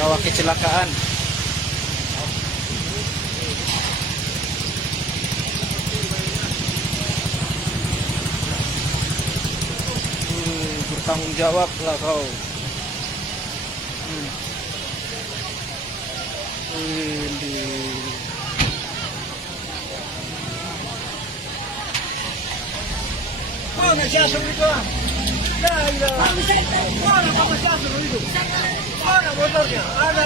Rawa kecelakaan. Bertanggung jawab lah kau. Mana jatuh itu? Ya, ya. Mana kamu jatuh itu? Mana motornya? Ada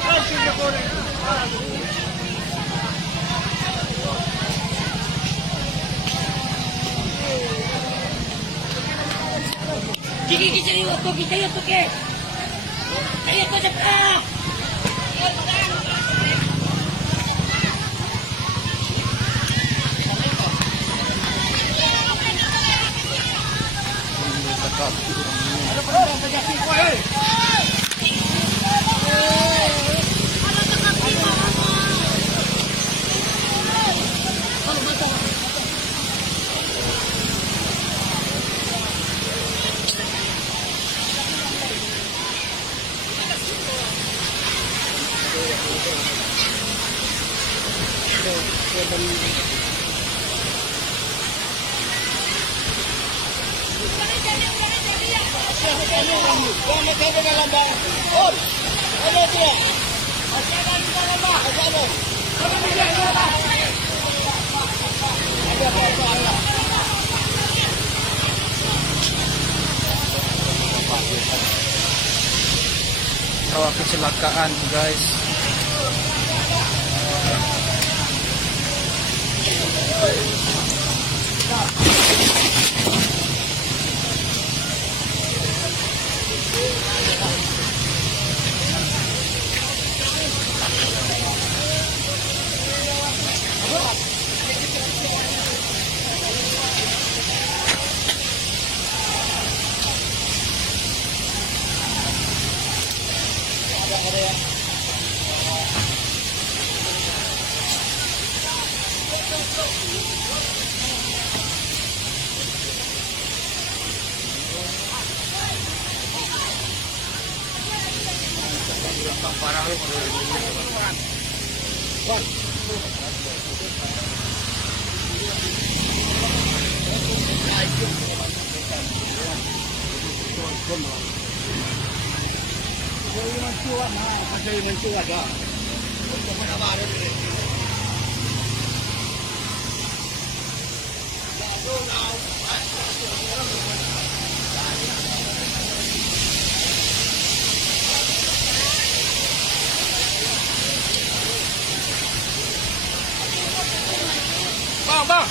mesinnya korek. Gigi cari waktu kita ya tuh ke. Ayo tuh cepat. Rawa kecelakaan, guys. Bang.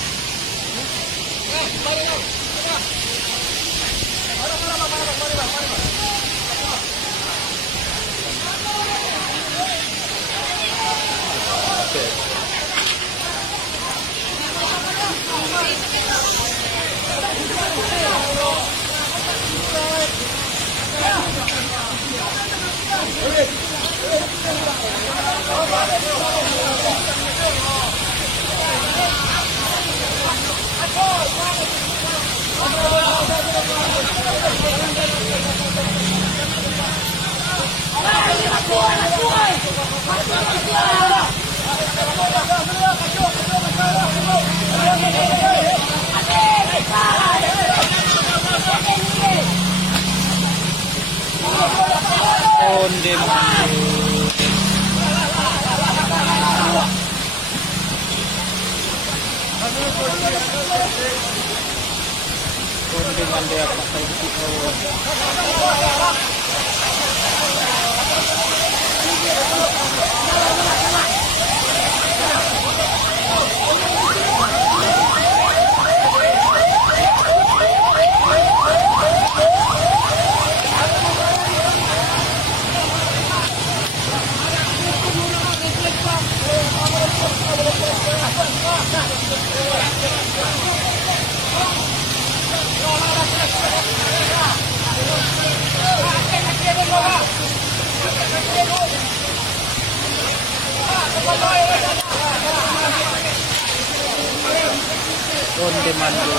Onde mandu. Onde mandu apa kayak gitu. Onde mandu.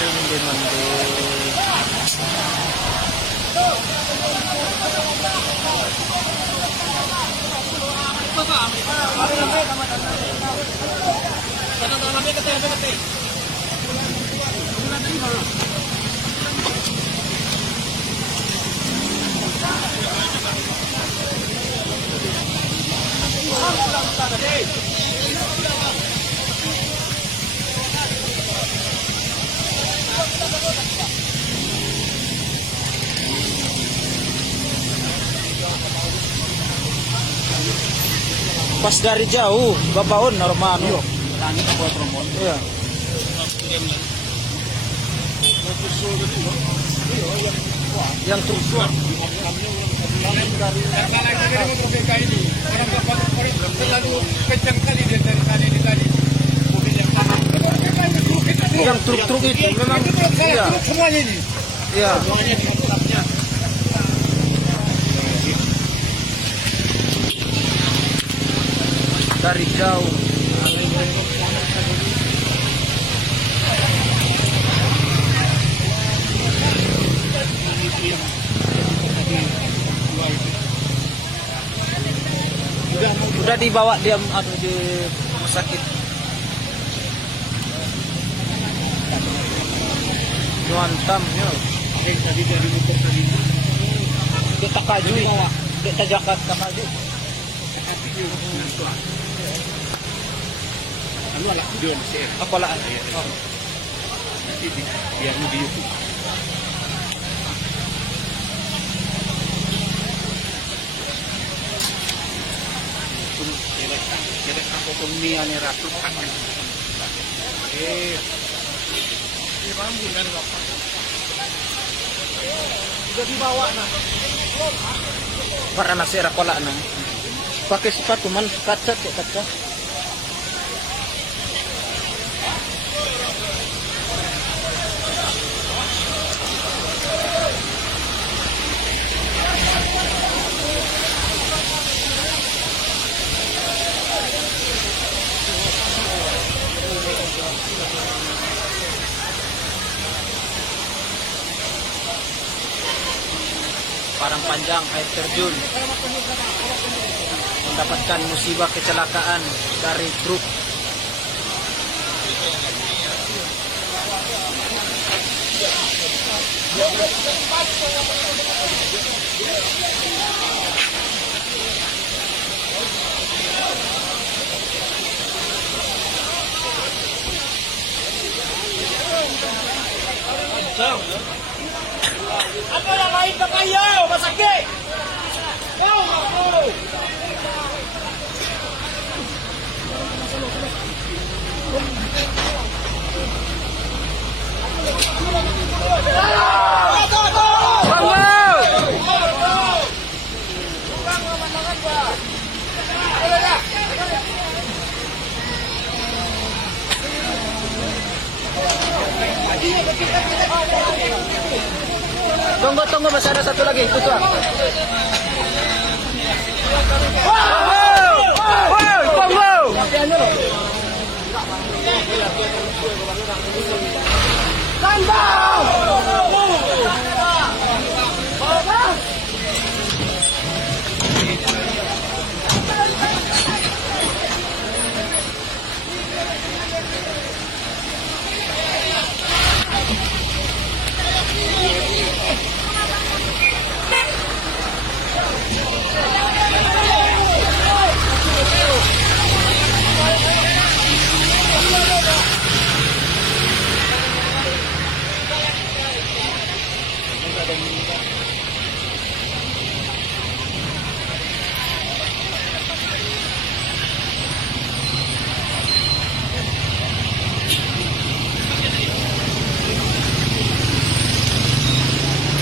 Onde mande. Pas dari jauh, bapaon normal. Iya. Yang truk. Terlalu kencang kali dia dari sana ini tadi. Mobil yang sana. Yang truk-truk itu memang iya. Truk semuanya ini. Iya. Semuanya dengan truknya. Dari jauh. Udah dibawa dia di rumah sakit. Nuantam ya. Tadi dari motor tadi. Kita kaju ya. Kita Jakarta kaju. Anu anak video masih. Apalah. Nanti biar di YouTube. Jadi aku punya nih ratu kan. Ini bambu kan bapak. Sudah dibawa nah. Para nasi rakola na. Pakai sepatu man kaca cek kaca. Parang panjang air terjun mendapatkan musibah kecelakaan dari truk. Apa yang lain pa kayo? Masakit! Yo, ako! Tunggu, masih ada satu lagi. Itu tuh.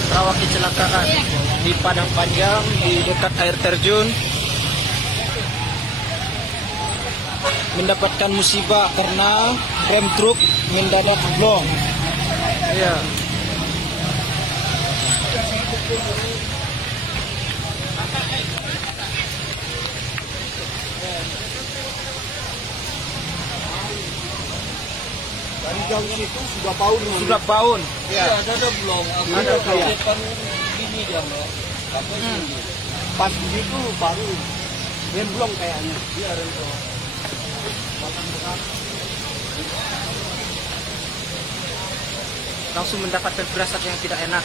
Rawan kecelakaan di Padang Panjang di dekat air terjun, mendapatkan musibah karena rem truk mendadak blong. Iya. Dari jauh situ sudah bau dengan Sudah baun. ya. ada belum? Ada belum. Depan bini dia mau. Apa sih? Pas begitu baru remblong kayaknya. Dia rentong. Langsung mendapatkan firasat yang tidak enak.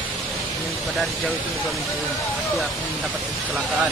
Yang dari jauh itu sudah mencium. Pasti akan mendapatkan kecelakaan.